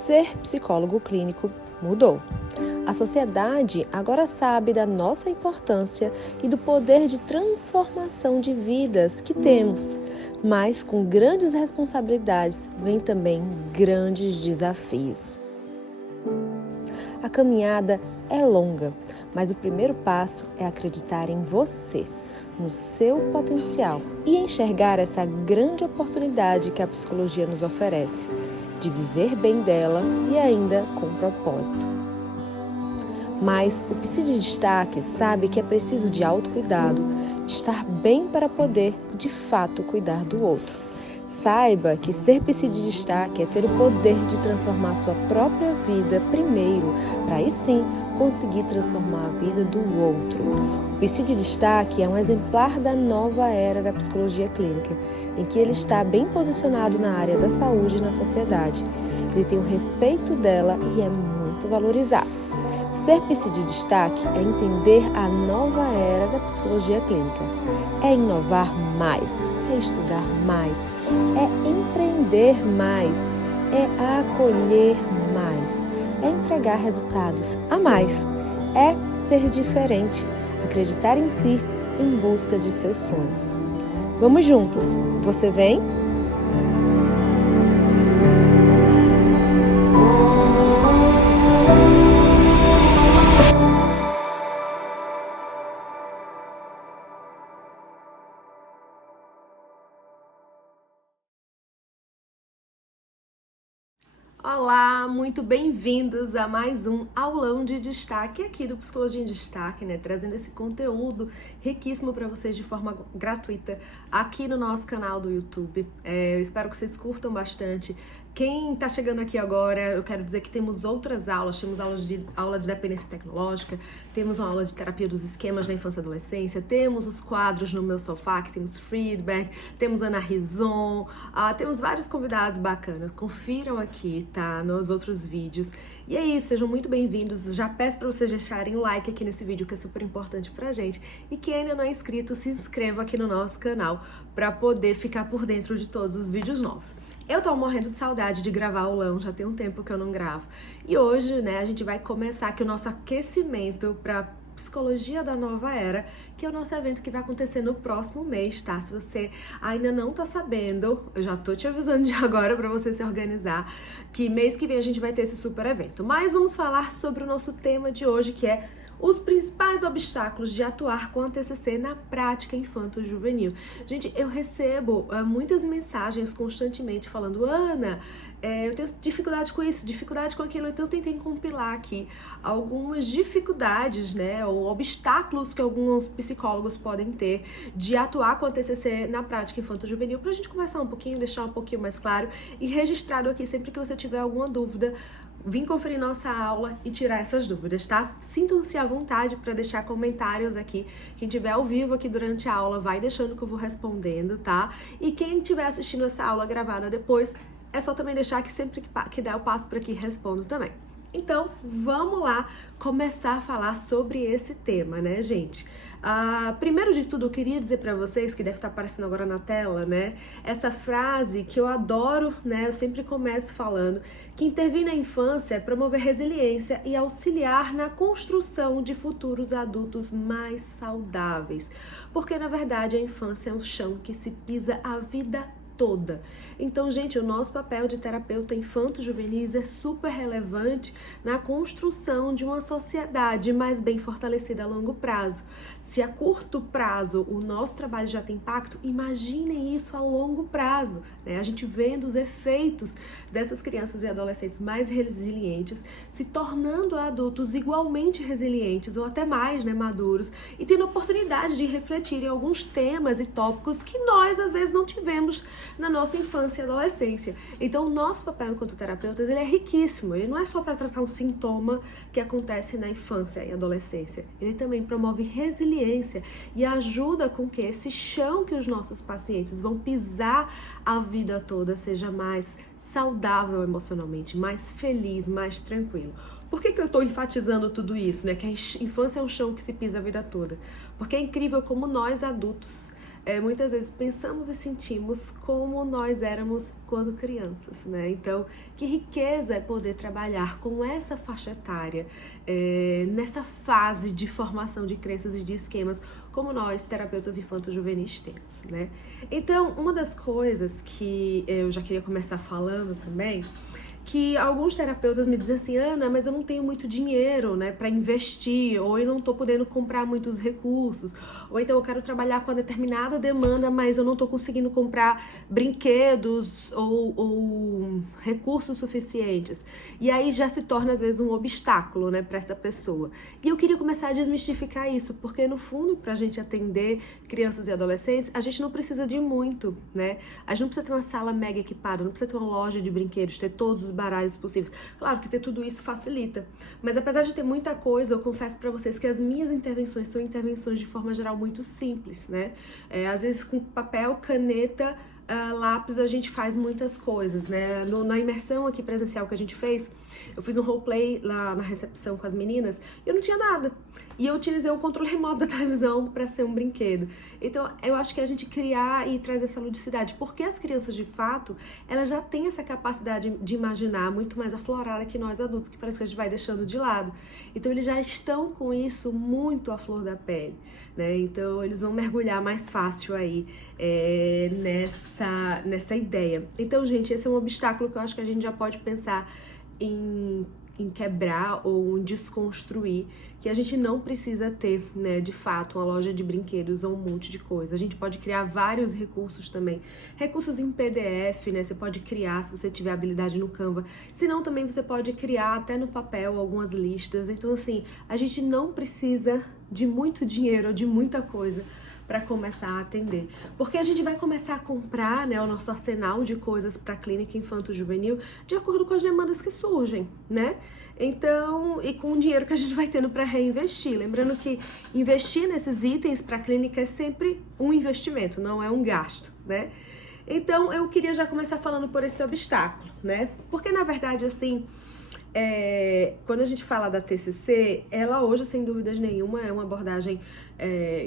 Ser psicólogo clínico mudou. A sociedade agora sabe da nossa importância e do poder de transformação de vidas que temos, mas com grandes responsabilidades vêm também grandes desafios. A caminhada é longa, mas o primeiro passo é acreditar em você, no seu potencial e enxergar essa grande oportunidade que a psicologia nos oferece, de viver bem dela e ainda com propósito. Mas o Psi de Destaque sabe que é preciso de autocuidado, estar bem para poder, de fato, cuidar do outro. Saiba que ser Psi de Destaque é ter o poder de transformar sua própria vida primeiro, para aí sim conseguir transformar a vida do outro. O Psi de Destaque é um exemplar da nova era da psicologia clínica, em que ele está bem posicionado na área da saúde na sociedade. Ele tem o respeito dela e é muito valorizado. Ser Psi de Destaque é entender a nova era da psicologia clínica. É inovar mais, é estudar mais, é empreender mais, é acolher mais, é entregar resultados a mais, é ser diferente, acreditar em si em busca de seus sonhos. Vamos juntos, você vem? Olá, muito bem-vindos a mais um aulão de destaque aqui do Psicologia em Destaque, né? Trazendo esse conteúdo riquíssimo para vocês de forma gratuita aqui no nosso canal do YouTube. Eu espero que vocês curtam bastante. Quem está chegando aqui agora, eu quero dizer que temos outras aulas, temos aula de dependência tecnológica, temos uma aula de terapia dos esquemas na infância e adolescência, temos os quadros no meu sofá, que temos feedback, temos Ana Rizon, temos vários convidados bacanas, confiram aqui, tá, nos outros vídeos. E é isso, sejam muito bem-vindos, já peço para vocês deixarem o like aqui nesse vídeo, que é super importante pra gente, e quem ainda não é inscrito, se inscreva aqui no nosso canal para poder ficar por dentro de todos os vídeos novos. Eu tô morrendo de saudade de gravar aulão, já tem um tempo que eu não gravo. E hoje, né, a gente vai começar aqui o nosso aquecimento para Psicologia da Nova Era, que é o nosso evento que vai acontecer no próximo mês, tá? Se você ainda não tá sabendo, eu já tô te avisando de agora para você se organizar, que mês que vem a gente vai ter esse super evento. Mas vamos falar sobre o nosso tema de hoje, que é os principais obstáculos de atuar com a TCC na prática infanto-juvenil. Gente, eu recebo muitas mensagens constantemente falando: Ana, eu tenho dificuldade com isso, dificuldade com aquilo. Então eu tentei compilar aqui algumas dificuldades, né, ou obstáculos que alguns psicólogos podem ter de atuar com a TCC na prática infanto-juvenil, pra gente conversar um pouquinho, deixar um pouquinho mais claro e registrado aqui sempre que você tiver alguma dúvida. Vim conferir nossa aula e tirar essas dúvidas, tá? Sintam-se à vontade para deixar comentários aqui. Quem estiver ao vivo aqui durante a aula, vai deixando que eu vou respondendo, tá? E quem estiver assistindo essa aula gravada depois, é só também deixar que sempre que der eu passo por aqui e respondo também. Então, vamos lá começar a falar sobre esse tema, né, gente? Primeiro de tudo, eu queria dizer para vocês, que deve estar aparecendo agora na tela, né? Essa frase que eu adoro, né? Eu sempre começo falando que intervir na infância é promover resiliência e auxiliar na construção de futuros adultos mais saudáveis. Porque, na verdade, a infância é um chão que se pisa a vida toda. Então, gente, o nosso papel de terapeuta infanto-juvenis é super relevante na construção de uma sociedade mais bem fortalecida a longo prazo. Se a curto prazo o nosso trabalho já tem impacto, imaginem isso a longo prazo, né? A gente vendo os efeitos dessas crianças e adolescentes mais resilientes, se tornando adultos igualmente resilientes ou até mais, né, maduros, e tendo a oportunidade de refletir em alguns temas e tópicos que nós às vezes não tivemos na nossa infância e adolescência. Então, o nosso papel enquanto terapeutas, ele é riquíssimo. Ele não é só para tratar um sintoma que acontece na infância e adolescência. Ele também promove resiliência e ajuda com que esse chão que os nossos pacientes vão pisar a vida toda seja mais saudável emocionalmente, mais feliz, mais tranquilo. Por que eu estou enfatizando tudo isso, né? Que a infância é um chão que se pisa a vida toda. Porque é incrível como nós, adultos, muitas vezes pensamos e sentimos como nós éramos quando crianças, né? Então, que riqueza é poder trabalhar com essa faixa etária, nessa fase de formação de crenças e de esquemas, como nós, terapeutas infanto-juvenis, temos, né? Então, uma das coisas que eu já queria começar falando também, que alguns terapeutas me dizem assim, Ana, mas eu não tenho muito dinheiro, né, para investir, ou eu não tô podendo comprar muitos recursos, ou então eu quero trabalhar com uma determinada demanda, mas eu não tô conseguindo comprar brinquedos ou recursos suficientes. E aí já se torna, às vezes, um obstáculo, né, para essa pessoa. E eu queria começar a desmistificar isso, porque, no fundo, pra gente atender crianças e adolescentes, a gente não precisa de muito, né? A gente não precisa ter uma sala mega equipada, não precisa ter uma loja de brinquedos, ter todos os baralhos possíveis. Claro que ter tudo isso facilita, mas apesar de ter muita coisa, eu confesso pra vocês que as minhas intervenções são intervenções de forma geral muito simples, né? Às vezes com papel, caneta, lápis, a gente faz muitas coisas, né? Na imersão aqui presencial que a gente fez, eu fiz um roleplay lá na recepção com as meninas e eu não tinha nada. E eu utilizei um controle remoto da televisão para ser um brinquedo. Então, eu acho que a gente criar e trazer essa ludicidade, porque as crianças, de fato, elas já têm essa capacidade de imaginar muito mais aflorada que nós adultos, que parece que a gente vai deixando de lado. Então, eles já estão com isso muito à flor da pele, né? Então, eles vão mergulhar mais fácil aí nessa ideia. Então, gente, esse é um obstáculo que eu acho que a gente já pode pensar em quebrar ou em desconstruir, que a gente não precisa ter, né, de fato, uma loja de brinquedos ou um monte de coisa. A gente pode criar vários recursos também. Recursos em PDF, né? Você pode criar se você tiver habilidade no Canva. Se não, também você pode criar até no papel algumas listas. Então, assim, a gente não precisa de muito dinheiro ou de muita coisa para começar a atender. Porque a gente vai começar a comprar, né, o nosso arsenal de coisas para a clínica infanto-juvenil de acordo com as demandas que surgem, né? Então, e com o dinheiro que a gente vai tendo para reinvestir. Lembrando que investir nesses itens para a clínica é sempre um investimento, não é um gasto, né? Então, eu queria já começar falando por esse obstáculo, né? Porque, na verdade, assim, quando a gente fala da TCC, ela hoje, sem dúvidas nenhuma, é uma abordagem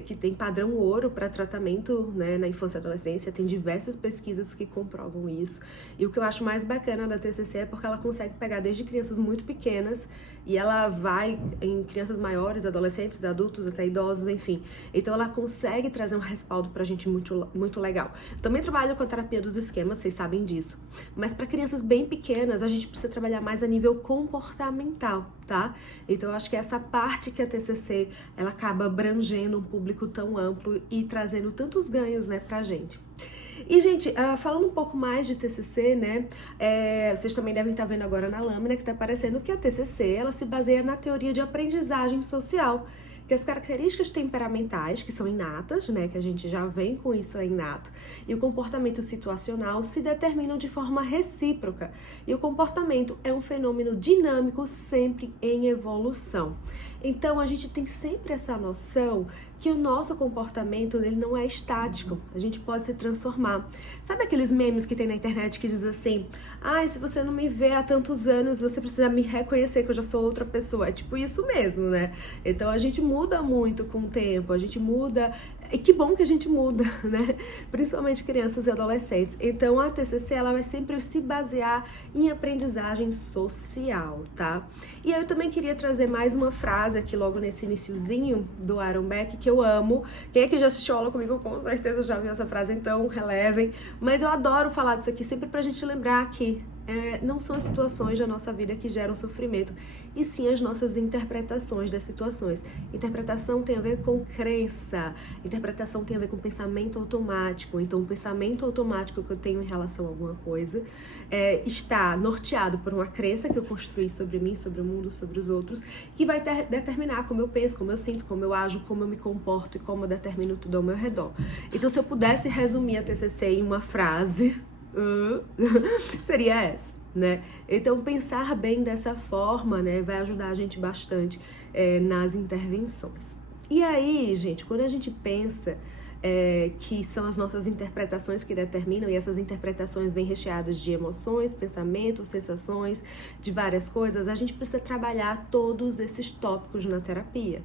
que tem padrão ouro para tratamento, né, na infância e adolescência. Tem diversas pesquisas que comprovam isso. E o que eu acho mais bacana da TCC é porque ela consegue pegar desde crianças muito pequenas e ela vai em crianças maiores, adolescentes, adultos, até idosos, enfim. Então ela consegue trazer um respaldo pra gente muito, muito legal. Eu também trabalho com a terapia dos esquemas, vocês sabem disso. Mas para crianças bem pequenas, a gente precisa trabalhar mais a nível comportamental, tá? Então eu acho que essa parte que a TCC, ela acaba abrangendo um público tão amplo e trazendo tantos ganhos, né, pra gente. E, gente, falando um pouco mais de TCC, né, vocês também devem estar vendo agora na lâmina que está aparecendo que a TCC, ela se baseia na teoria de aprendizagem social, que as características temperamentais, que são inatas, né, que a gente já vem com isso inato, e o comportamento situacional se determinam de forma recíproca. E o comportamento é um fenômeno dinâmico, sempre em evolução. Então, a gente tem sempre essa noção que o nosso comportamento, ele não é estático, a gente pode se transformar. Sabe aqueles memes que tem na internet que diz assim, se você não me vê há tantos anos, você precisa me reconhecer que eu já sou outra pessoa. É tipo isso mesmo, né? Então a gente muda muito com o tempo, a gente muda, e que bom que a gente muda, né? Principalmente crianças e adolescentes. Então a TCC, ela vai sempre se basear em aprendizagem social, tá? E aí eu também queria trazer mais uma frase aqui logo nesse iniciozinho do Aaron Beck, que eu amo. Quem é que já assistiu aula comigo com certeza já viu essa frase, então relevem. Mas eu adoro falar disso aqui sempre pra gente lembrar que não são as situações da nossa vida que geram sofrimento, e sim as nossas interpretações das situações. Interpretação tem a ver com crença, interpretação tem a ver com pensamento automático. Então, o pensamento automático que eu tenho em relação a alguma coisa está norteado por uma crença que eu construí sobre mim, sobre o mundo, sobre os outros, que vai determinar como eu penso, como eu sinto, como eu ajo, como eu me comporto e como eu determino tudo ao meu redor. Então, se eu pudesse resumir a TCC em uma frase, seria essa, né? Então, pensar bem dessa forma, né, vai ajudar a gente bastante nas intervenções. E aí, gente, quando a gente pensa que são as nossas interpretações que determinam, e essas interpretações vêm recheadas de emoções, pensamentos, sensações, de várias coisas, a gente precisa trabalhar todos esses tópicos na terapia.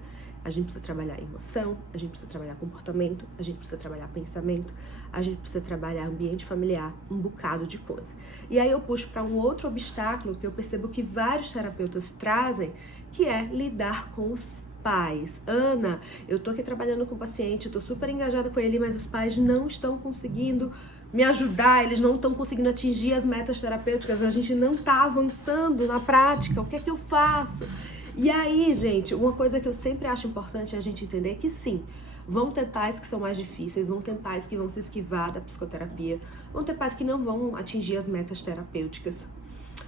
A gente precisa trabalhar emoção, a gente precisa trabalhar comportamento, a gente precisa trabalhar pensamento, a gente precisa trabalhar ambiente familiar, um bocado de coisa. E aí eu puxo para um outro obstáculo que eu percebo que vários terapeutas trazem, que é lidar com os pais. Ana, eu tô aqui trabalhando com o paciente, eu tô super engajada com ele, mas os pais não estão conseguindo me ajudar, eles não estão conseguindo atingir as metas terapêuticas, a gente não tá avançando na prática, o que é que eu faço? E aí, gente, uma coisa que eu sempre acho importante é a gente entender que sim, vão ter pais que são mais difíceis, vão ter pais que vão se esquivar da psicoterapia, vão ter pais que não vão atingir as metas terapêuticas.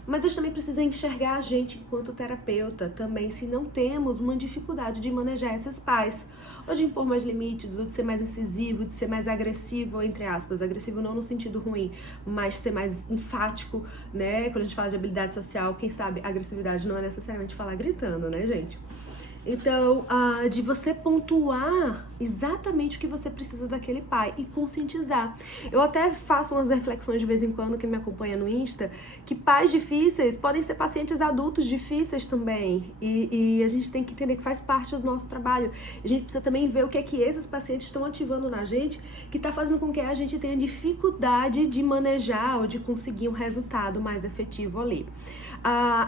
Mas a gente também precisa enxergar a gente enquanto terapeuta também, se não temos uma dificuldade de manejar esses pais. Ou de impor mais limites, ou de ser mais incisivo, de ser mais agressivo, entre aspas. Agressivo não no sentido ruim, mas ser mais enfático, né? Quando a gente fala de habilidade social, quem sabe agressividade não é necessariamente falar gritando, né, gente? Então, de você pontuar exatamente o que você precisa daquele pai e conscientizar. Eu até faço umas reflexões de vez em quando, quem me acompanha no Insta, que pais difíceis podem ser pacientes adultos difíceis também. E a gente tem que entender que faz parte do nosso trabalho. A gente precisa também ver o que é que esses pacientes estão ativando na gente, que está fazendo com que a gente tenha dificuldade de manejar ou de conseguir um resultado mais efetivo ali.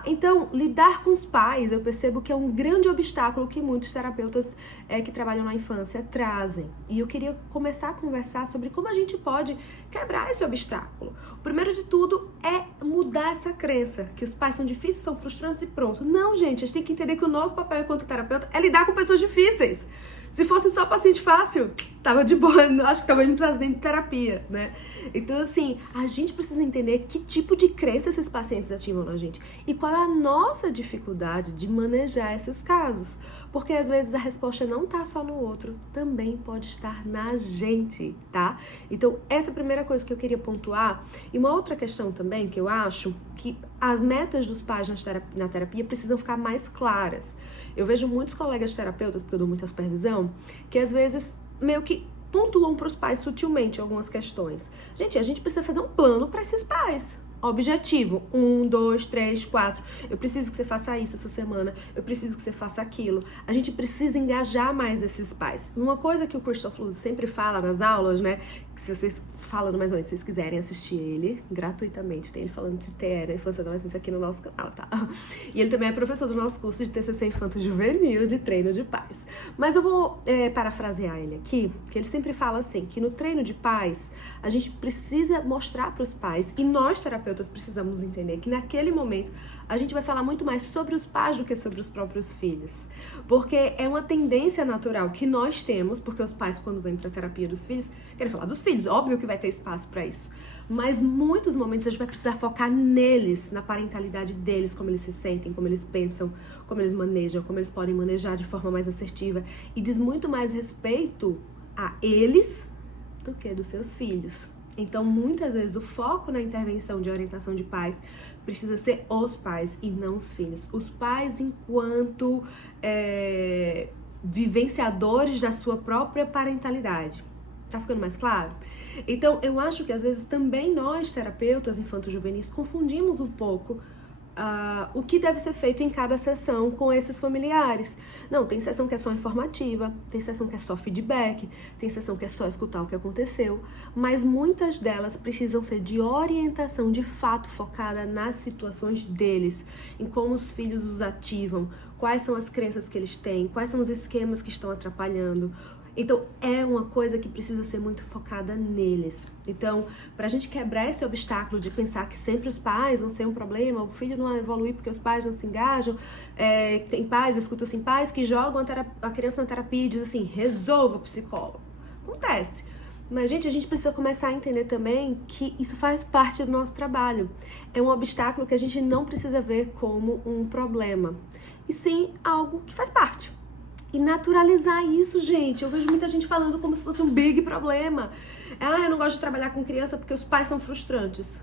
Então, lidar com os pais, eu percebo que é um grande obstáculo que muitos terapeutas que trabalham na infância trazem. E eu queria começar a conversar sobre como a gente pode quebrar esse obstáculo. O primeiro de tudo é mudar essa crença, que os pais são difíceis, são frustrantes e pronto. Não, gente, a gente tem que entender que o nosso papel enquanto terapeuta é lidar com pessoas difíceis. Se fosse só paciente fácil, tava de boa, acho que tava indo fazendo terapia, né? Então, assim, a gente precisa entender que tipo de crença esses pacientes ativam na gente e qual é a nossa dificuldade de manejar esses casos. Porque às vezes a resposta não tá só no outro, também pode estar na gente, tá? Então, essa é a primeira coisa que eu queria pontuar. E uma outra questão também que eu acho que as metas dos pais na terapia precisam ficar mais claras. Eu vejo muitos colegas terapeutas, porque eu dou muita supervisão, que às vezes meio que pontuam para os pais sutilmente algumas questões. Gente, a gente precisa fazer um plano para esses pais. Objetivo, 1, 2, 3, 4. Eu preciso que você faça isso essa semana. Eu preciso que você faça aquilo. A gente precisa engajar mais esses pais. Uma coisa que o Christoph Luz sempre fala nas aulas, né? Que se vocês falando mais ou menos, se vocês quiserem assistir ele gratuitamente, tem ele falando de TR, infância e adolescência aqui no nosso canal, tá? E ele também é professor do nosso curso de TCC Infanto Juvenil, de treino de pais. Mas eu vou parafrasear ele aqui, que ele sempre fala assim, que no treino de pais, a gente precisa mostrar para os pais, e nós terapeutas precisamos entender que naquele momento a gente vai falar muito mais sobre os pais do que sobre os próprios filhos. Porque é uma tendência natural que nós temos, porque os pais, quando vêm para a terapia dos filhos, querem falar dos filhos, óbvio que vai ter espaço para isso. Mas muitos momentos a gente vai precisar focar neles, na parentalidade deles, como eles se sentem, como eles pensam, como eles manejam, como eles podem manejar de forma mais assertiva. E diz muito mais respeito a eles do que dos seus filhos. Então, muitas vezes, o foco na intervenção de orientação de pais precisa ser os pais e não os filhos. Os pais enquanto vivenciadores da sua própria parentalidade. Tá ficando mais claro? Então, eu acho que às vezes também nós, terapeutas infanto-juvenis, confundimos um pouco o que deve ser feito em cada sessão com esses familiares. Não, tem sessão que é só informativa, tem sessão que é só feedback, tem sessão que é só escutar o que aconteceu, mas muitas delas precisam ser de orientação de fato focada nas situações deles, em como os filhos os ativam, quais são as crenças que eles têm, quais são os esquemas que estão atrapalhando. Então, é uma coisa que precisa ser muito focada neles. Então, pra gente quebrar esse obstáculo de pensar que sempre os pais vão ser um problema, o filho não vai evoluir porque os pais não se engajam, tem pais, eu escuto assim, pais que jogam a criança na terapia e dizem assim, resolva, psicólogo. Acontece. Mas, gente, a gente precisa começar a entender também que isso faz parte do nosso trabalho. É um obstáculo que a gente não precisa ver como um problema, e sim algo que faz parte. E naturalizar isso, gente. Eu vejo muita gente falando como se fosse um big problema. Eu não gosto de trabalhar com criança porque os pais são frustrantes.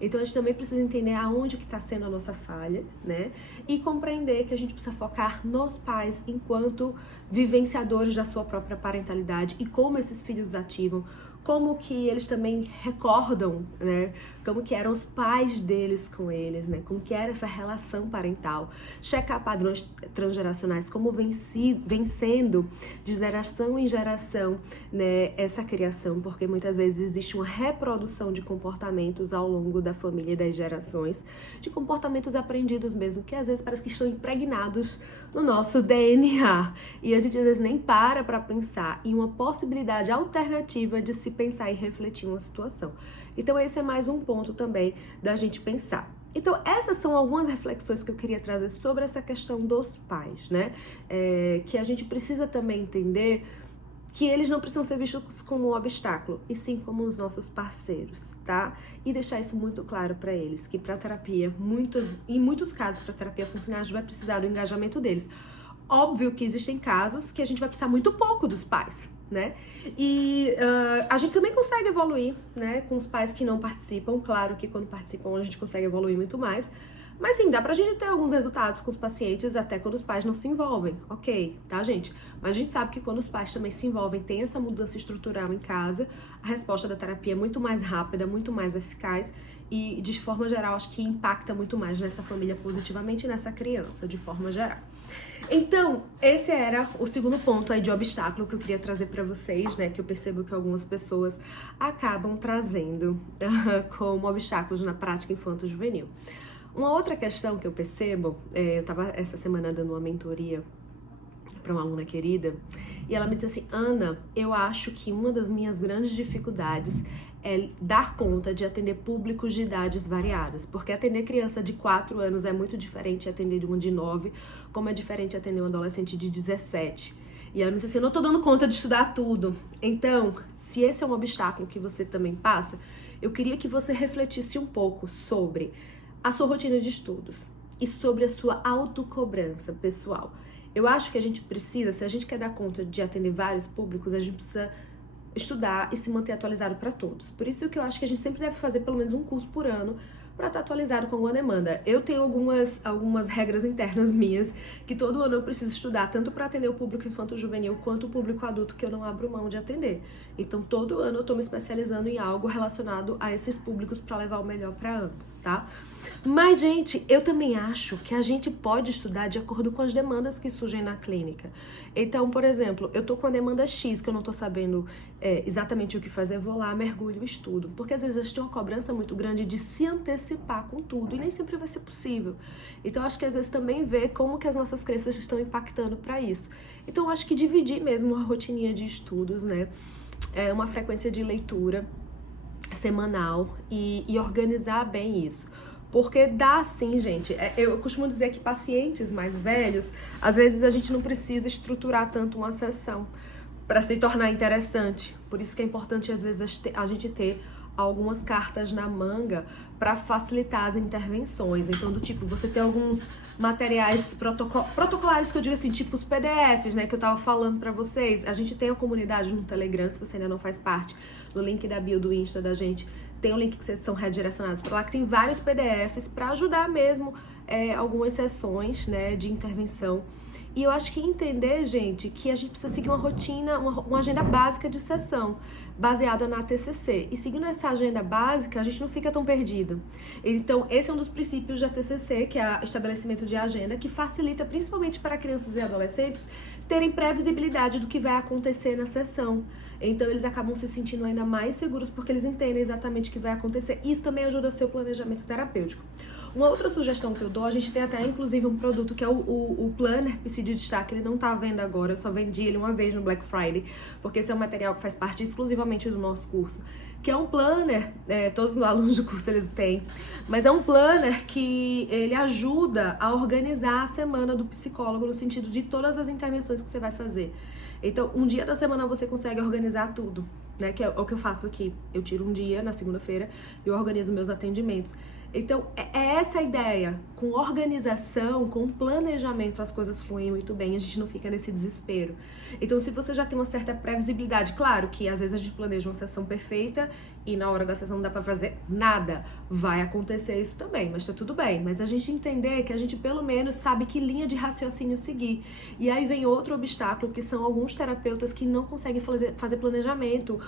Então, a gente também precisa entender aonde que está sendo a nossa falha, né? E compreender que a gente precisa focar nos pais enquanto vivenciadores da sua própria parentalidade e como esses filhos ativam, como que eles também recordam, né, como que eram os pais deles com eles, né, como que era essa relação parental, checar padrões transgeracionais, como vem sendo de geração em geração, né, essa criação, porque muitas vezes existe uma reprodução de comportamentos ao longo da família e das gerações, de comportamentos aprendidos mesmo, que às vezes parece que estão impregnados no nosso DNA, e a gente às vezes nem para pensar em uma possibilidade alternativa de se pensar e refletir uma situação. Então esse é mais um ponto também da gente pensar. Então essas são algumas reflexões que eu queria trazer sobre essa questão dos pais, né? Que a gente precisa também entender que eles não precisam ser vistos como um obstáculo, e sim como os nossos parceiros, tá? E deixar isso muito claro para eles, que para terapia, em muitos casos, para terapia funcionar, a gente vai precisar do engajamento deles. Óbvio que existem casos que a gente vai precisar muito pouco dos pais, né? E a gente também consegue evoluir, né, com os pais que não participam. Claro que quando participam a gente consegue evoluir muito mais. Mas sim, dá pra gente ter alguns resultados com os pacientes até quando os pais não se envolvem, ok, tá, gente? Mas a gente sabe que quando os pais também se envolvem, tem essa mudança estrutural em casa, a resposta da terapia é muito mais rápida, muito mais eficaz e, de forma geral, acho que impacta muito mais nessa família positivamente e nessa criança, de forma geral. Então, esse era o segundo ponto aí de obstáculo que eu queria trazer pra vocês, né? Que eu percebo que algumas pessoas acabam trazendo como obstáculos na prática infanto-juvenil. Uma outra questão que eu percebo, eu estava essa semana dando uma mentoria para uma aluna querida, e ela me disse assim: Ana, eu acho que uma das minhas grandes dificuldades é dar conta de atender públicos de idades variadas, porque atender criança de 4 anos é muito diferente de atender de uma de 9, como é diferente de atender um adolescente de 17. E ela me disse assim: eu não tô dando conta de estudar tudo. Então, se esse é um obstáculo que você também passa, eu queria que você refletisse um pouco sobre a sua rotina de estudos e sobre a sua autocobrança pessoal. Eu acho que a gente precisa, se a gente quer dar conta de atender vários públicos, a gente precisa estudar e se manter atualizado para todos. Por isso que eu acho que a gente sempre deve fazer pelo menos um curso por ano para estar atualizado com alguma demanda. Eu tenho algumas regras internas minhas, que todo ano eu preciso estudar, tanto para atender o público infanto-juvenil quanto o público adulto, que eu não abro mão de atender. Então todo ano eu tô me especializando em algo relacionado a esses públicos para levar o melhor para ambos, tá? Mas, gente, eu também acho que a gente pode estudar de acordo com as demandas que surgem na clínica. Então, por exemplo, eu tô com a demanda X, que eu não tô sabendo exatamente o que fazer, eu vou lá, mergulho e estudo. Porque às vezes a gente tem uma cobrança muito grande de se antecipar com tudo, e nem sempre vai ser possível. Então, eu acho que às vezes também ver como que as nossas crenças estão impactando para isso. Então, eu acho que dividir mesmo uma rotininha de estudos, né? Uma frequência de leitura semanal e organizar bem isso. Porque dá sim, gente. Eu costumo dizer que pacientes mais velhos, às vezes a gente não precisa estruturar tanto uma sessão para se tornar interessante. Por isso que é importante, às vezes, a gente ter algumas cartas na manga para facilitar as intervenções. Então, do tipo, você tem alguns materiais protocolares, que eu digo assim, tipo os PDFs, né, que eu tava falando para vocês. A gente tem a comunidade no Telegram, se você ainda não faz parte, no link da bio do Insta da gente, tem um link que vocês são redirecionados para lá, que tem vários PDFs para ajudar mesmo algumas sessões, né, de intervenção. E eu acho que entender, gente, que a gente precisa seguir uma rotina, uma agenda básica de sessão, baseada na TCC. E seguindo essa agenda básica, a gente não fica tão perdido. Então, esse é um dos princípios da TCC, que é o estabelecimento de agenda, que facilita, principalmente para crianças e adolescentes, terem previsibilidade do que vai acontecer na sessão. Então, eles acabam se sentindo ainda mais seguros, porque eles entendem exatamente o que vai acontecer. Isso também ajuda o seu planejamento terapêutico. Uma outra sugestão que eu dou, a gente tem até inclusive um produto que é o Planner PC de Destaque. Ele não tá à venda agora, eu só vendi ele uma vez no Black Friday, porque esse é um material que faz parte exclusivamente do nosso curso, que é um planner, todos os alunos do curso eles têm, mas é um planner que ele ajuda a organizar a semana do psicólogo, no sentido de todas as intervenções que você vai fazer. Então, um dia da semana você consegue organizar tudo, né? Que é o que eu faço aqui. Eu tiro um dia na segunda-feira e eu organizo meus atendimentos. Então, é essa a ideia. Com organização, com planejamento, as coisas fluem muito bem, a gente não fica nesse desespero. Então, se você já tem uma certa previsibilidade, claro que às vezes a gente planeja uma sessão perfeita e na hora da sessão não dá pra fazer nada. Vai acontecer isso também, mas tá tudo bem. Mas a gente entender que a gente pelo menos sabe que linha de raciocínio seguir. E aí vem outro obstáculo, que são alguns terapeutas que não conseguem fazer planejamento.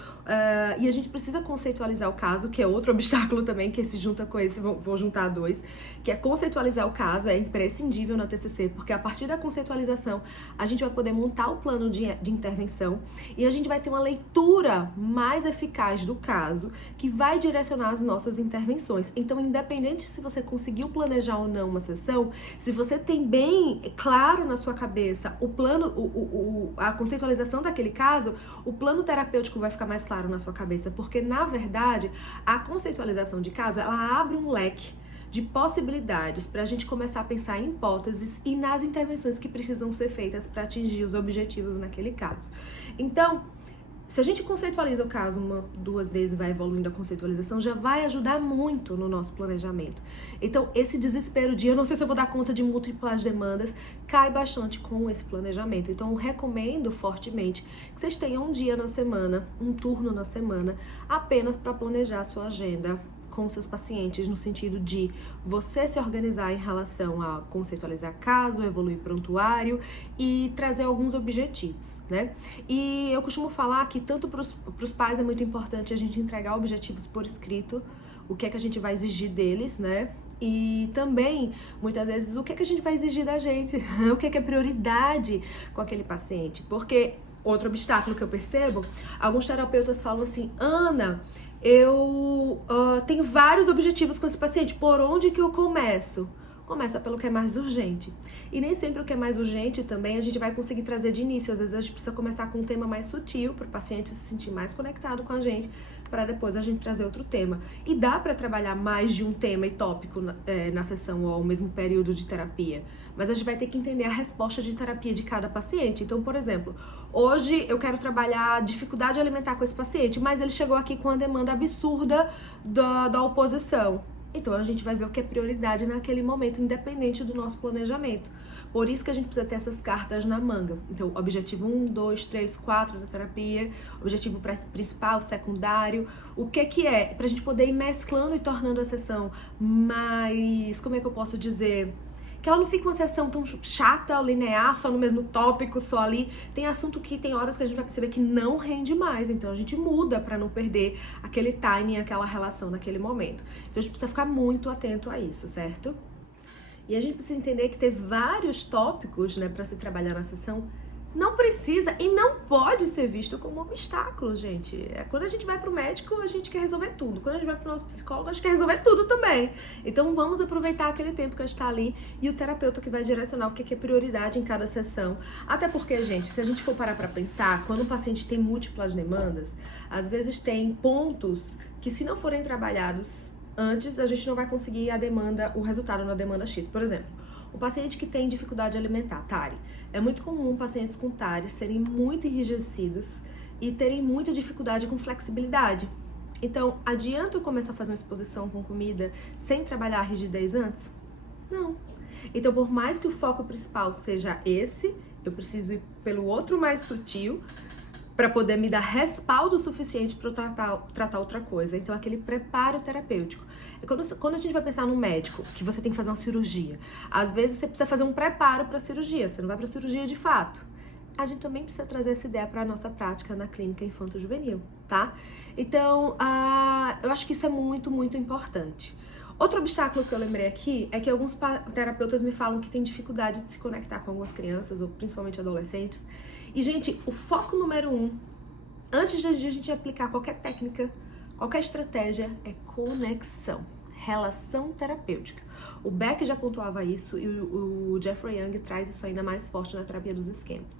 E a gente precisa conceitualizar o caso, que é outro obstáculo também, que se junta com esse, vou juntar dois, que é conceitualizar o caso, é imprescindível na TCC, porque a partir da conceitualização a gente vai poder montar o plano de intervenção e a gente vai ter uma leitura mais eficaz do caso, que vai direcionar as nossas intervenções. Então, independente se você conseguiu planejar ou não uma sessão, se você tem bem claro na sua cabeça o plano, a conceitualização daquele caso, o plano terapêutico vai ficar mais claro na sua cabeça, porque na verdade a conceitualização de caso, ela abre um leque de possibilidades para a gente começar a pensar em hipóteses e nas intervenções que precisam ser feitas para atingir os objetivos naquele caso. Então, se a gente conceitualiza o caso uma, duas vezes, vai evoluindo a conceitualização, já vai ajudar muito no nosso planejamento. Então, esse desespero de eu não sei se eu vou dar conta de múltiplas demandas, cai bastante com esse planejamento. Então, eu recomendo fortemente que vocês tenham um dia na semana, um turno na semana, apenas para planejar a sua agenda com seus pacientes, no sentido de você se organizar em relação a conceitualizar caso, evoluir prontuário e trazer alguns objetivos, né? E eu costumo falar que tanto para os pais é muito importante a gente entregar objetivos por escrito, o que é que a gente vai exigir deles, né? E também, muitas vezes, o que é que a gente vai exigir da gente, o que é prioridade com aquele paciente, porque outro obstáculo que eu percebo, alguns terapeutas falam assim, Ana, eu tenho vários objetivos com esse paciente, por onde que eu começo? Começa pelo que é mais urgente. E nem sempre o que é mais urgente também a gente vai conseguir trazer de início. Às vezes a gente precisa começar com um tema mais sutil para o paciente se sentir mais conectado com a gente, para depois a gente trazer outro tema. E dá para trabalhar mais de um tema e tópico na sessão ou ao mesmo período de terapia. Mas a gente vai ter que entender a resposta de terapia de cada paciente. Então, por exemplo, hoje eu quero trabalhar dificuldade alimentar com esse paciente, mas ele chegou aqui com uma demanda absurda da oposição. Então, a gente vai ver o que é prioridade naquele momento, independente do nosso planejamento. Por isso que a gente precisa ter essas cartas na manga. Então, objetivo 1, 2, 3, 4 da terapia, objetivo principal, secundário, o que é? Pra gente poder ir mesclando e tornando a sessão mais, como é que eu posso dizer? Que ela não fica uma sessão tão chata, linear, só no mesmo tópico, só ali. Tem assunto que tem horas que a gente vai perceber que não rende mais, então a gente muda pra não perder aquele timing, aquela relação naquele momento. Então a gente precisa ficar muito atento a isso, certo? E a gente precisa entender que ter vários tópicos, né, pra se trabalhar na sessão, não precisa e não pode ser visto como um obstáculo, gente. Quando a gente vai pro médico, a gente quer resolver tudo. Quando a gente vai pro nosso psicólogo, a gente quer resolver tudo também. Então vamos aproveitar aquele tempo que a gente tá ali e o terapeuta que vai direcionar o que é prioridade em cada sessão. Até porque, gente, se a gente for parar pra pensar, quando o paciente tem múltiplas demandas, às vezes tem pontos que, se não forem trabalhados antes, a gente não vai conseguir o resultado na demanda X. Por exemplo, o paciente que tem dificuldade alimentar, TARI. É muito comum pacientes com TARI serem muito enrijecidos e terem muita dificuldade com flexibilidade. Então, adianta eu começar a fazer uma exposição com comida sem trabalhar a rigidez antes? Não. Então, por mais que o foco principal seja esse, eu preciso ir pelo outro mais sutil para poder me dar respaldo suficiente para eu tratar outra coisa. Então, aquele preparo terapêutico. Quando a gente vai pensar no médico, que você tem que fazer uma cirurgia, às vezes você precisa fazer um preparo para a cirurgia, você não vai para a cirurgia de fato. A gente também precisa trazer essa ideia para a nossa prática na clínica infanto-juvenil, tá? Então, eu acho que isso é muito, muito importante. Outro obstáculo que eu lembrei aqui é que alguns terapeutas me falam que tem dificuldade de se conectar com algumas crianças, ou principalmente adolescentes. E, gente, o foco número 1, antes de a gente aplicar qualquer técnica, qualquer estratégia, é conexão, relação terapêutica. O Beck já pontuava isso e o Jeffrey Young traz isso ainda mais forte na terapia dos esquemas.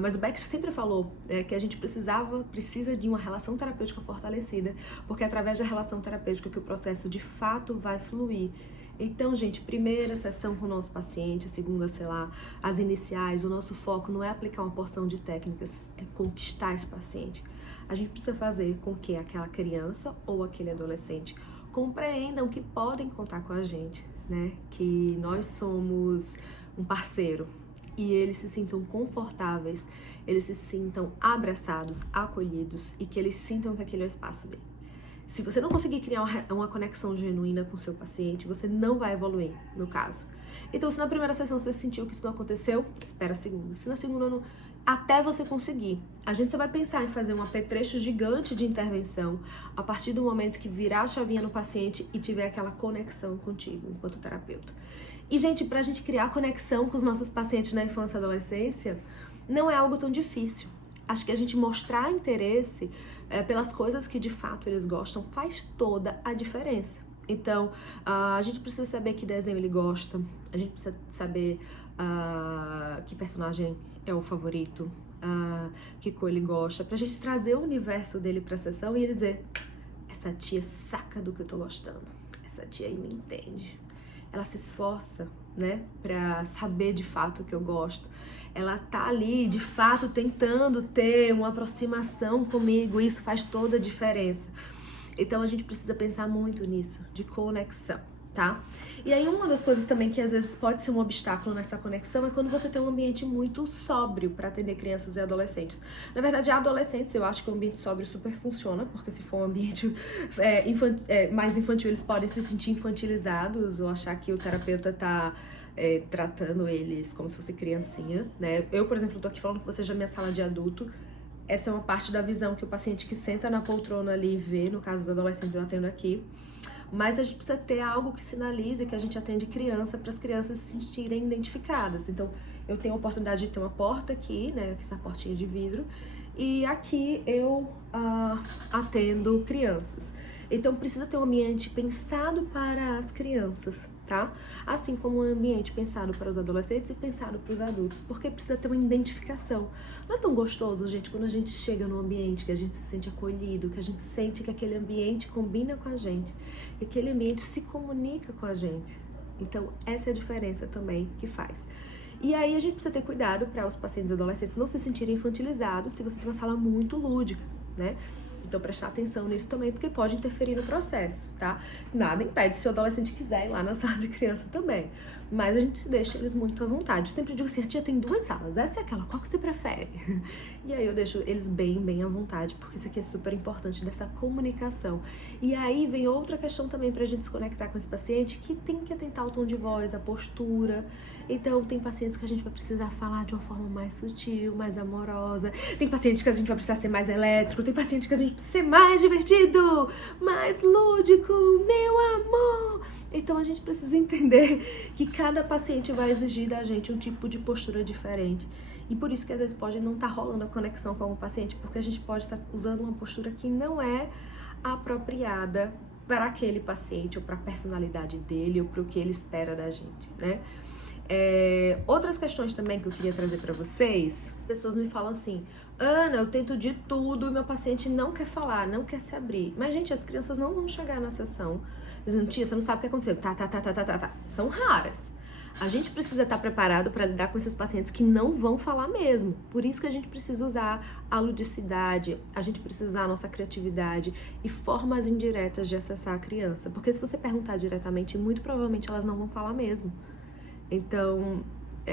Mas o Beck sempre falou que a gente precisa de uma relação terapêutica fortalecida, porque é através da relação terapêutica que o processo de fato vai fluir. Então, gente, primeira sessão com o nosso paciente, segunda, sei lá, as iniciais, o nosso foco não é aplicar uma porção de técnicas, é conquistar esse paciente. A gente precisa fazer com que aquela criança ou aquele adolescente compreendam que podem contar com a gente, né? Que nós somos um parceiro e eles se sintam confortáveis, eles se sintam abraçados, acolhidos e que eles sintam que aquele é o espaço dele. Se você não conseguir criar uma conexão genuína com o seu paciente, você não vai evoluir, no caso. Então, se na primeira sessão você sentiu que isso não aconteceu, espera a segunda. Se na segunda não, até você conseguir. A gente só vai pensar em fazer um apetrecho gigante de intervenção a partir do momento que virar a chavinha no paciente e tiver aquela conexão contigo, enquanto terapeuta. E, gente, pra gente criar conexão com os nossos pacientes na infância e adolescência, não é algo tão difícil. Acho que a gente mostrar interesse pelas coisas que de fato eles gostam faz toda a diferença. Então, a gente precisa saber que desenho ele gosta, a gente precisa saber que personagem é o favorito, que cor ele gosta, pra gente trazer o universo dele pra sessão e ele dizer: essa tia saca do que eu tô gostando, essa tia aí me entende. Ela se esforça, né, pra saber de fato o que eu gosto. Ela tá ali, de fato, tentando ter uma aproximação comigo. Isso faz toda a diferença. Então, a gente precisa pensar muito nisso, de conexão, tá? E aí, uma das coisas também que às vezes pode ser um obstáculo nessa conexão é quando você tem um ambiente muito sóbrio para atender crianças e adolescentes. Na verdade, adolescentes, eu acho que o ambiente sóbrio super funciona, porque se for um ambiente mais infantil, eles podem se sentir infantilizados ou achar que o terapeuta tá tratando eles como se fosse criancinha, né? Eu, por exemplo, tô aqui falando que você já é minha sala de adulto. Essa é uma parte da visão que o paciente que senta na poltrona ali vê, no caso dos adolescentes eu atendo aqui. Mas a gente precisa ter algo que sinalize que a gente atende criança, para as crianças se sentirem identificadas. Então, eu tenho a oportunidade de ter uma porta aqui, né, essa portinha de vidro, e aqui eu atendo crianças. Então, precisa ter um ambiente pensado para as crianças, tá? Assim como um ambiente pensado para os adolescentes e pensado para os adultos, porque precisa ter uma identificação. Não é tão gostoso, gente, quando a gente chega num ambiente que a gente se sente acolhido, que a gente sente que aquele ambiente combina com a gente, que aquele ambiente se comunica com a gente. Então, essa é a diferença também que faz. E aí a gente precisa ter cuidado para os pacientes adolescentes não se sentirem infantilizados se você tem uma sala muito lúdica, né? Então, prestar atenção nisso também, porque pode interferir no processo, tá? Nada impede se o adolescente quiser ir lá na sala de criança também. Mas a gente deixa eles muito à vontade. Eu sempre digo assim, a tia tem 2 salas, essa e aquela, qual que você prefere? E aí eu deixo eles bem à vontade, porque isso aqui é super importante, dessa comunicação. E aí vem outra questão também pra gente se conectar com esse paciente, que tem que atentar ao tom de voz, a postura. Então, tem pacientes que a gente vai precisar falar de uma forma mais sutil, mais amorosa. Tem pacientes que a gente vai precisar ser mais elétrico. Tem pacientes que a gente precisa ser mais divertido, mais lúdico, meu amor. Então, a gente precisa entender que cada paciente vai exigir da gente um tipo de postura diferente. E por isso que às vezes pode não estar rolando a conexão com algum paciente, porque a gente pode estar usando uma postura que não é apropriada para aquele paciente, ou para a personalidade dele, ou para o que ele espera da gente, né? Outras questões também que eu queria trazer pra vocês. Pessoas me falam assim: Ana, eu tento de tudo e meu paciente não quer falar, não quer se abrir. Mas, gente, as crianças não vão chegar na sessão dizendo: tia, você não sabe o que aconteceu. Tá. São raras. A gente precisa estar preparado para lidar com esses pacientes que não vão falar mesmo. Por isso que a gente precisa usar a ludicidade, a gente precisa usar a nossa criatividade e formas indiretas de acessar a criança. Porque se você perguntar diretamente, muito provavelmente elas não vão falar mesmo. Então,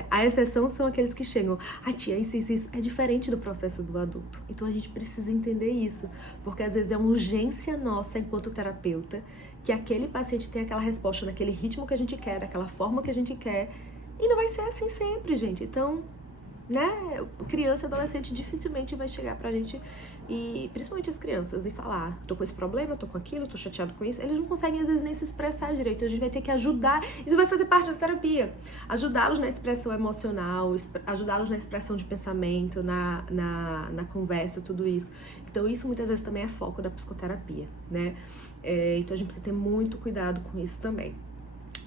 a exceção são aqueles que chegam: tia, isso é diferente do processo do adulto. Então, a gente precisa entender isso, porque às vezes é uma urgência nossa enquanto terapeuta que aquele paciente tenha aquela resposta naquele ritmo que a gente quer, daquela forma que a gente quer, e não vai ser assim sempre, gente. Então, né, criança e adolescente dificilmente vai chegar pra gente, e principalmente as crianças, e falar: tô com esse problema, tô com aquilo, tô chateado com isso. Eles não conseguem às vezes nem se expressar direito. A gente vai ter que ajudar, isso vai fazer parte da terapia, ajudá-los na expressão emocional, ajudá-los na expressão de pensamento, na conversa, tudo isso. Então isso muitas vezes também é foco da psicoterapia, né? Então a gente precisa ter muito cuidado com isso também.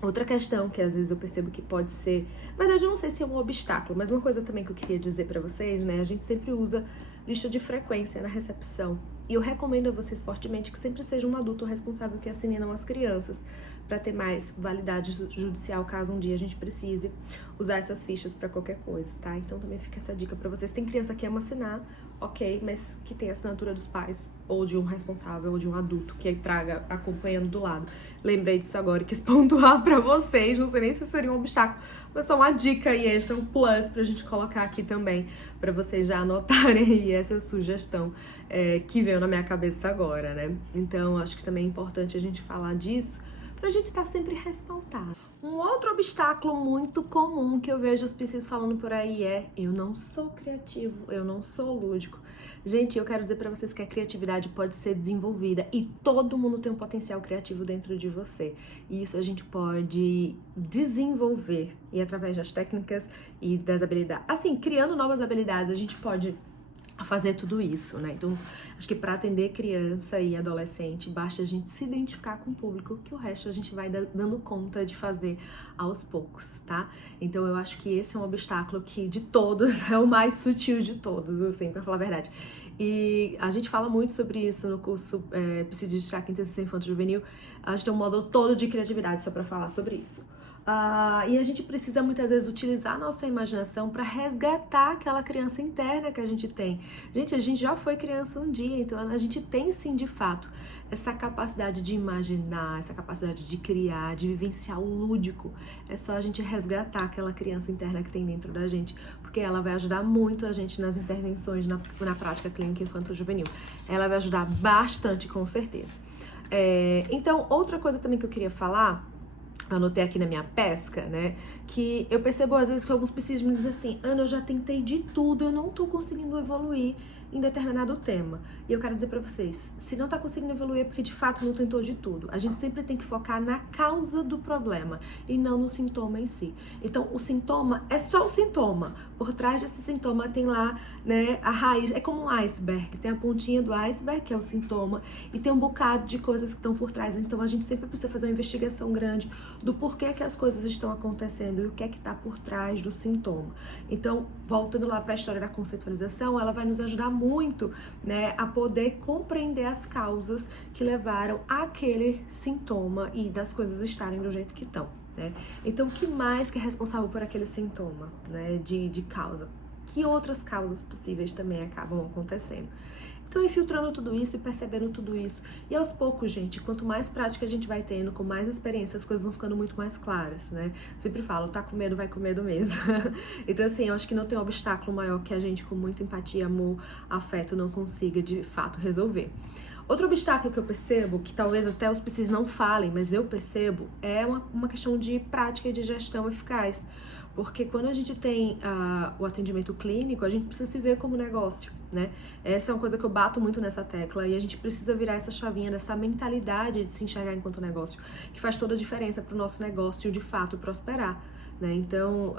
Outra questão que às vezes eu percebo que pode ser, na verdade eu não sei se é um obstáculo, mas uma coisa também que eu queria dizer pra vocês, né? A gente sempre usa lista de frequência na recepção. E eu recomendo a vocês fortemente que sempre seja um adulto responsável que assine, não as crianças, para ter mais validade judicial caso um dia a gente precise usar essas fichas para qualquer coisa, tá? Então também fica essa dica para vocês. Tem criança que ama assinar, ok, mas que tem a assinatura dos pais, ou de um responsável, ou de um adulto que aí traga acompanhando do lado. Lembrei disso agora e quis pontuar pra vocês, não sei nem se seria um obstáculo, mas só uma dica aí extra, um plus pra gente colocar aqui também, pra vocês já anotarem aí essa sugestão que veio na minha cabeça agora, né? Então, acho que também é importante a gente falar disso, pra gente estar sempre respaldado. Um outro obstáculo muito comum que eu vejo os PCs falando por aí é: eu não sou criativo, eu não sou lúdico. Gente, eu quero dizer pra vocês que a criatividade pode ser desenvolvida e todo mundo tem um potencial criativo dentro de você. E isso a gente pode desenvolver e através das técnicas e das habilidades. Assim, criando novas habilidades, a gente pode fazer tudo isso, né? Então, acho que para atender criança e adolescente, basta a gente se identificar com o público, que o resto a gente vai dando conta de fazer aos poucos, tá? Então, eu acho que esse é um obstáculo que, de todos, é o mais sutil de todos, assim, pra falar a verdade. E a gente fala muito sobre isso no curso Psi de Destaque Inteligência Infanto-Juvenil. A gente tem um módulo todo de criatividade só pra falar sobre isso. E a gente precisa muitas vezes utilizar a nossa imaginação para resgatar aquela criança interna que a gente tem. Gente, a gente já foi criança um dia, então a gente tem sim, de fato, essa capacidade de imaginar, essa capacidade de criar, de vivenciar o lúdico. É só a gente resgatar aquela criança interna que tem dentro da gente, porque ela vai ajudar muito a gente nas intervenções na prática clínica infanto-juvenil. Ela vai ajudar bastante, com certeza. Então, outra coisa também que eu queria falar, anotei aqui na minha pesca, né, que eu percebo às vezes que alguns PCs me dizem assim: Ana, eu já tentei de tudo, eu não tô conseguindo evoluir em determinado tema. E eu quero dizer pra vocês, se não tá conseguindo evoluir é porque de fato não tentou de tudo. A gente sempre tem que focar na causa do problema e não no sintoma em si. Então, o sintoma é só o sintoma. Por trás desse sintoma tem lá, né, a raiz. É como um iceberg. Tem a pontinha do iceberg, que é o sintoma, e tem um bocado de coisas que estão por trás. Então, a gente sempre precisa fazer uma investigação grande do porquê que as coisas estão acontecendo e o que é que tá por trás do sintoma. Então, voltando lá para a história da conceitualização, ela vai nos ajudar muito, né, a poder compreender as causas que levaram àquele sintoma e das coisas estarem do jeito que estão, né? Então, o que mais que é responsável por aquele sintoma, né, de causa? Que outras causas possíveis também acabam acontecendo? Então, infiltrando tudo isso e percebendo tudo isso. E aos poucos, gente, quanto mais prática a gente vai tendo, com mais experiência, as coisas vão ficando muito mais claras, né? Eu sempre falo, tá com medo, vai com medo mesmo. Então, assim, eu acho que não tem um obstáculo maior que a gente, com muita empatia, amor, afeto, não consiga, de fato, resolver. Outro obstáculo que eu percebo, que talvez até os PCs não falem, mas eu percebo, é uma questão de prática e de gestão eficaz. Porque quando a gente tem o atendimento clínico, a gente precisa se ver como negócio, né? Essa é uma coisa que eu bato muito nessa tecla, e a gente precisa virar essa chavinha dessa mentalidade de se enxergar enquanto negócio, que faz toda a diferença para o nosso negócio de fato prosperar, né? Então,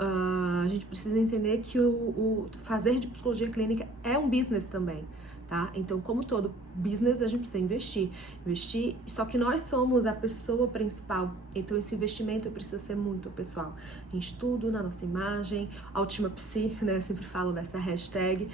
a gente precisa entender que o fazer de psicologia clínica é um business também, tá? Então, como todo business, a gente precisa investir, só que nós somos a pessoa principal, então esse investimento precisa ser muito pessoal, em estudo, na nossa imagem, Autoestima Psi, né, eu sempre falo dessa hashtag.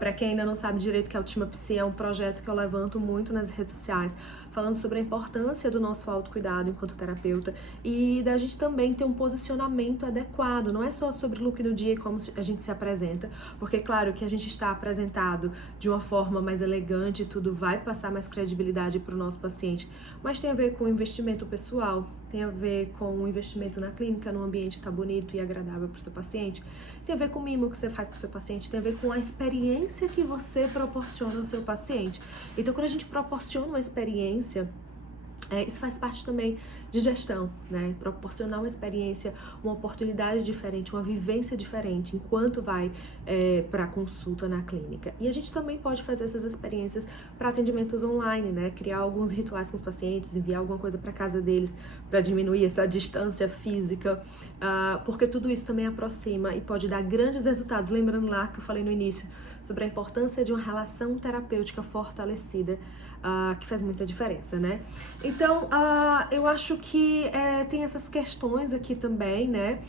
Para quem ainda não sabe direito que a Autoestima Psi é um projeto que eu levanto muito nas redes sociais, falando sobre a importância do nosso autocuidado enquanto terapeuta e da gente também ter um posicionamento adequado, não é só sobre o look do dia e como a gente se apresenta, porque claro que a gente está apresentado de uma forma mais elegante e tudo vai passar mais credibilidade para o nosso paciente, mas tem a ver com o investimento pessoal, tem a ver com o investimento na clínica, no ambiente tá bonito e agradável para o seu paciente, tem a ver com o mimo que você faz para o seu paciente, tem a ver com a experiência que você proporciona ao seu paciente. Então, quando a gente proporciona uma experiência, isso faz parte também de gestão, né? Proporcionar uma experiência, uma oportunidade diferente, uma vivência diferente enquanto vai para consulta na clínica. E a gente também pode fazer essas experiências para atendimentos online, né? Criar alguns rituais com os pacientes, enviar alguma coisa para casa deles para diminuir essa distância física, porque tudo isso também aproxima e pode dar grandes resultados. Lembrando lá que eu falei no início sobre a importância de uma relação terapêutica fortalecida, que faz muita diferença, né? Então, eu acho que tem essas questões aqui também, né?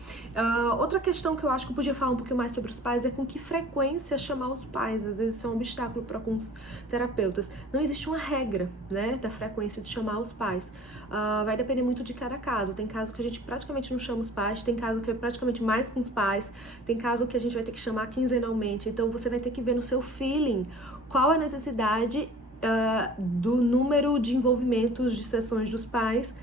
Outra questão que eu acho que eu podia falar um pouquinho mais sobre os pais é com que frequência chamar os pais. Às vezes isso é um obstáculo para alguns terapeutas. Não existe uma regra, né, da frequência de chamar os pais. Vai depender muito de cada caso. Tem caso que a gente praticamente não chama os pais, tem caso que é praticamente mais com os pais, tem caso que a gente vai ter que chamar quinzenalmente. Então, você vai ter que ver no seu feeling qual a necessidade do número de envolvimentos de sessões dos pais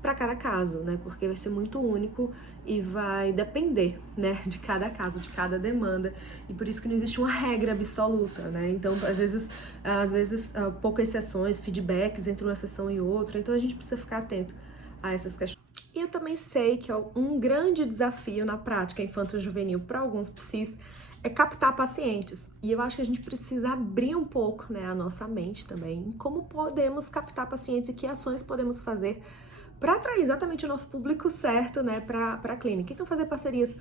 para cada caso, né? Porque vai ser muito único e vai depender, né, de cada caso, de cada demanda, e por isso que não existe uma regra absoluta, né? Então, às vezes poucas sessões, feedbacks entre uma sessão e outra, então a gente precisa ficar atento a essas questões. E eu também sei que um grande desafio na prática infanto-juvenil para alguns psis é captar pacientes. E eu acho que a gente precisa abrir um pouco, né, a nossa mente também em como podemos captar pacientes e que ações podemos fazer para atrair exatamente o nosso público certo, né, para a clínica. Então, fazer parcerias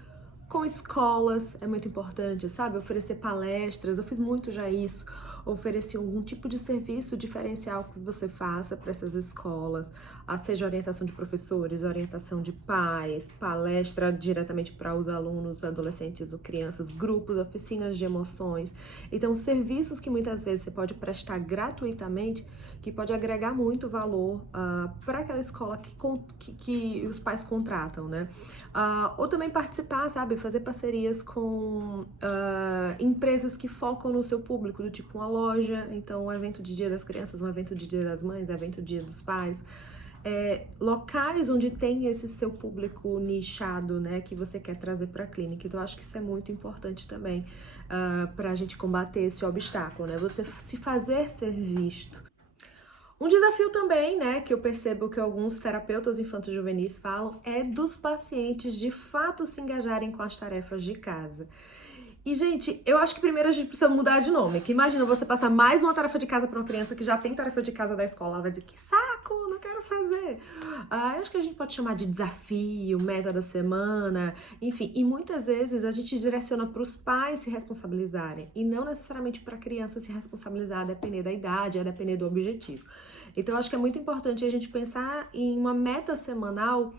com escolas é muito importante, sabe? Oferecer palestras, eu fiz muito já isso, oferecer algum tipo de serviço diferencial que você faça para essas escolas, seja orientação de professores, orientação de pais, palestra diretamente para os alunos, adolescentes ou crianças, grupos, oficinas de emoções. Então, serviços que muitas vezes você pode prestar gratuitamente, que pode agregar muito valor para aquela escola que os pais contratam, né? Ou também participar, sabe? Fazer parcerias com empresas que focam no seu público, do tipo uma loja, então um evento de Dia das Crianças, um evento de Dia das Mães, um evento de Dia dos Pais. Locais onde tem esse seu público nichado, né, que você quer trazer para a clínica. Então, eu acho que isso é muito importante também para a gente combater esse obstáculo, né? Você se fazer ser visto. Um desafio também, né, que eu percebo que alguns terapeutas infanto-juvenis falam é dos pacientes de fato se engajarem com as tarefas de casa. E, gente, eu acho que primeiro a gente precisa mudar de nome. Que imagina você passar mais uma tarefa de casa para uma criança que já tem tarefa de casa da escola. Ela vai dizer, que saco, não quero fazer. Eu acho que a gente pode chamar de desafio, meta da semana, enfim. E muitas vezes a gente direciona para os pais se responsabilizarem e não necessariamente para a criança se responsabilizar, a depender da idade, a depender do objetivo. Então, eu acho que é muito importante a gente pensar em uma meta semanal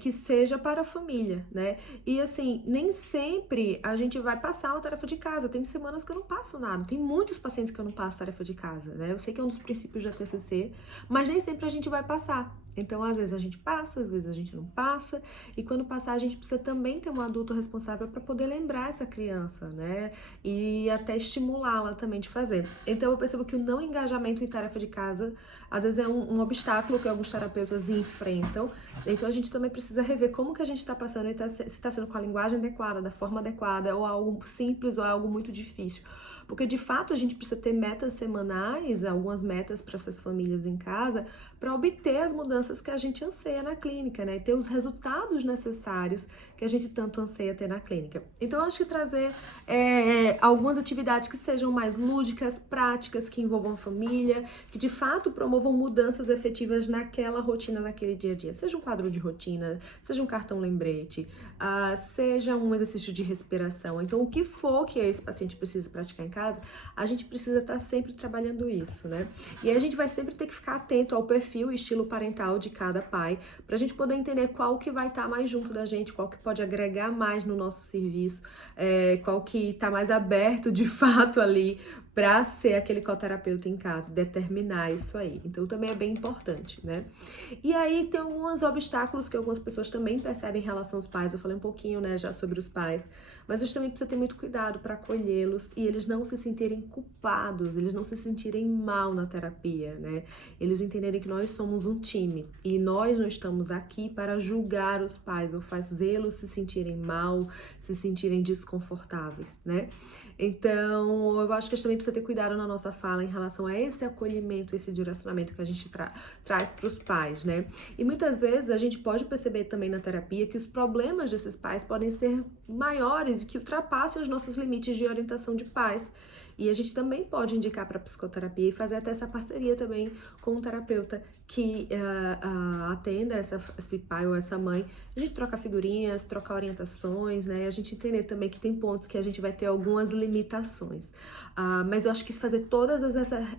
que seja para a família, né? E assim, nem sempre a gente vai passar uma tarefa de casa. Tem semanas que eu não passo nada. Tem muitos pacientes que eu não passo tarefa de casa, né? Eu sei que é um dos princípios da TCC, mas nem sempre a gente vai passar. Então, às vezes a gente passa, às vezes a gente não passa. E quando passar, a gente precisa também ter um adulto responsável para poder lembrar essa criança, né? E até estimulá-la também de fazer. Então, eu percebo que o não engajamento em tarefa de casa, às vezes é um obstáculo que alguns terapeutas enfrentam. Então, a gente também precisa rever como que a gente está passando e se está sendo com a linguagem adequada, da forma adequada, ou algo simples ou algo muito difícil. Porque, de fato, a gente precisa ter metas semanais, algumas metas para essas famílias em casa, para obter as mudanças que a gente anseia na clínica, né? E ter os resultados necessários que a gente tanto anseia ter na clínica. Então, eu acho que trazer algumas atividades que sejam mais lúdicas, práticas, que envolvam a família, que, de fato, promovam mudanças efetivas naquela rotina, naquele dia a dia. Seja um quadro de rotina, seja um cartão lembrete, seja um exercício de respiração. Então, o que for que esse paciente precisa praticar em casa, a gente precisa estar sempre trabalhando isso, né? E aí a gente vai sempre ter que ficar atento ao perfil e estilo parental de cada pai, pra gente poder entender qual que vai estar mais junto da gente, qual que pode agregar mais no nosso serviço, qual que tá mais aberto de fato ali para ser aquele coterapeuta em casa, determinar isso aí. Então, também é bem importante, né? E aí, tem alguns obstáculos que algumas pessoas também percebem em relação aos pais. Eu falei um pouquinho, né, já sobre os pais, mas a gente também precisa ter muito cuidado para acolhê-los e eles não se sentirem culpados, eles não se sentirem mal na terapia, né? Eles entenderem que nós somos um time e nós não estamos aqui para julgar os pais ou fazê-los se sentirem mal, se sentirem desconfortáveis, né? Então, eu acho que a gente também precisa ter cuidado na nossa fala em relação a esse acolhimento, esse direcionamento que a gente traz para os pais, né? E muitas vezes a gente pode perceber também na terapia que os problemas desses pais podem ser maiores e que ultrapassem os nossos limites de orientação de pais. E a gente também pode indicar para psicoterapia e fazer até essa parceria também com um terapeuta que atenda esse pai ou essa mãe. A gente troca figurinhas, troca orientações, né? A gente entender também que tem pontos que a gente vai ter algumas limitações. Mas eu acho que fazer todas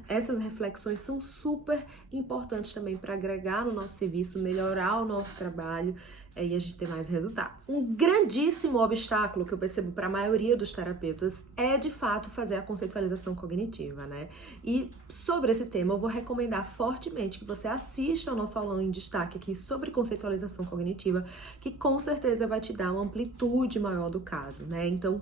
essas reflexões são super importantes também para agregar no nosso serviço, melhorar o nosso trabalho, e a gente ter mais resultados. Um grandíssimo obstáculo que eu percebo para a maioria dos terapeutas é, de fato, fazer a conceitualização cognitiva, né? E sobre esse tema, eu vou recomendar fortemente que você assista ao nosso aulão em destaque aqui sobre conceitualização cognitiva, que com certeza vai te dar uma amplitude maior do caso, né? Então,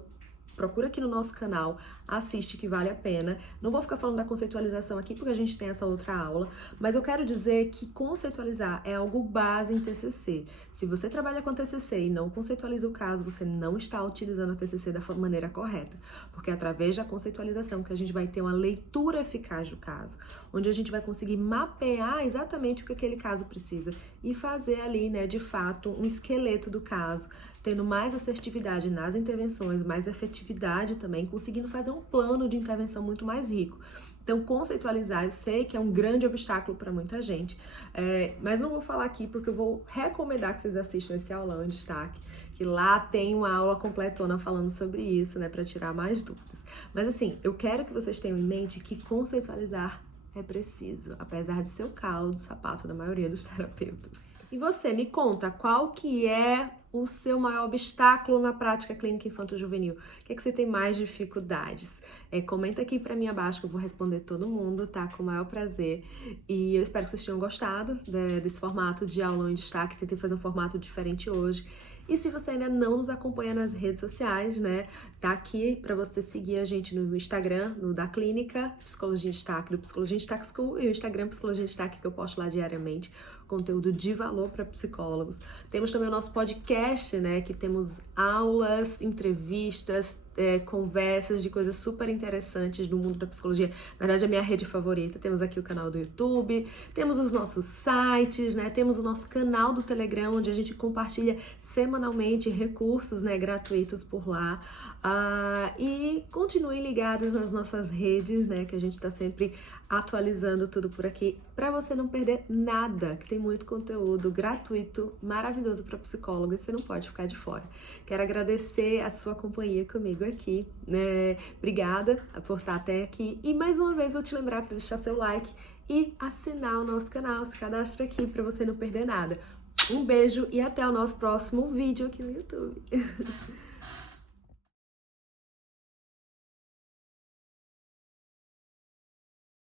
procura aqui no nosso canal assiste que vale a pena. Não vou ficar falando da conceitualização aqui porque a gente tem essa outra aula, mas eu quero dizer que conceitualizar é algo base em TCC. Se você trabalha com TCC e não conceitualiza o caso, você não está utilizando a TCC da maneira correta, porque é através da conceitualização que a gente vai ter uma leitura eficaz do caso, onde a gente vai conseguir mapear exatamente o que aquele caso precisa e fazer ali, né, de fato, um esqueleto do caso, tendo mais assertividade nas intervenções, mais efetividade também, conseguindo fazer um plano de intervenção muito mais rico. Então, conceitualizar, eu sei que é um grande obstáculo para muita gente, mas não vou falar aqui porque eu vou recomendar que vocês assistam esse aulão em destaque, que lá tem uma aula completona falando sobre isso, né, para tirar mais dúvidas. Mas assim, eu quero que vocês tenham em mente que conceitualizar é preciso, apesar de ser o calo do sapato da maioria dos terapeutas. E você, me conta, qual que é o seu maior obstáculo na prática clínica infanto-juvenil? O que é que você tem mais dificuldades? Comenta aqui pra mim abaixo que eu vou responder todo mundo, tá? Com o maior prazer. E eu espero que vocês tenham gostado desse formato de aulão em destaque. Tentei fazer um formato diferente hoje. E se você ainda não nos acompanha nas redes sociais, né, tá aqui para você seguir a gente no Instagram, no da Clínica Psicologia em Destaque, do Psicologia em Destaque School, e o Instagram Psicologia em Destaque, que eu posto lá diariamente, conteúdo de valor para psicólogos. Temos também o nosso podcast, né, que temos aulas, entrevistas, conversas de coisas super interessantes do mundo da psicologia. Na verdade, é a minha rede favorita. Temos aqui o canal do YouTube, temos os nossos sites, né? Temos o nosso canal do Telegram, onde a gente compartilha semanalmente recursos, né, gratuitos por lá. E continuem ligados nas nossas redes, né, que a gente está sempre atualizando tudo por aqui, para você não perder nada, que tem muito conteúdo gratuito, maravilhoso para psicólogo, e você não pode ficar de fora. Quero agradecer a sua companhia comigo aqui, né? Obrigada por estar até aqui, e mais uma vez vou te lembrar para deixar seu like e assinar o nosso canal, se cadastra aqui para você não perder nada. Um beijo e até o nosso próximo vídeo aqui no YouTube.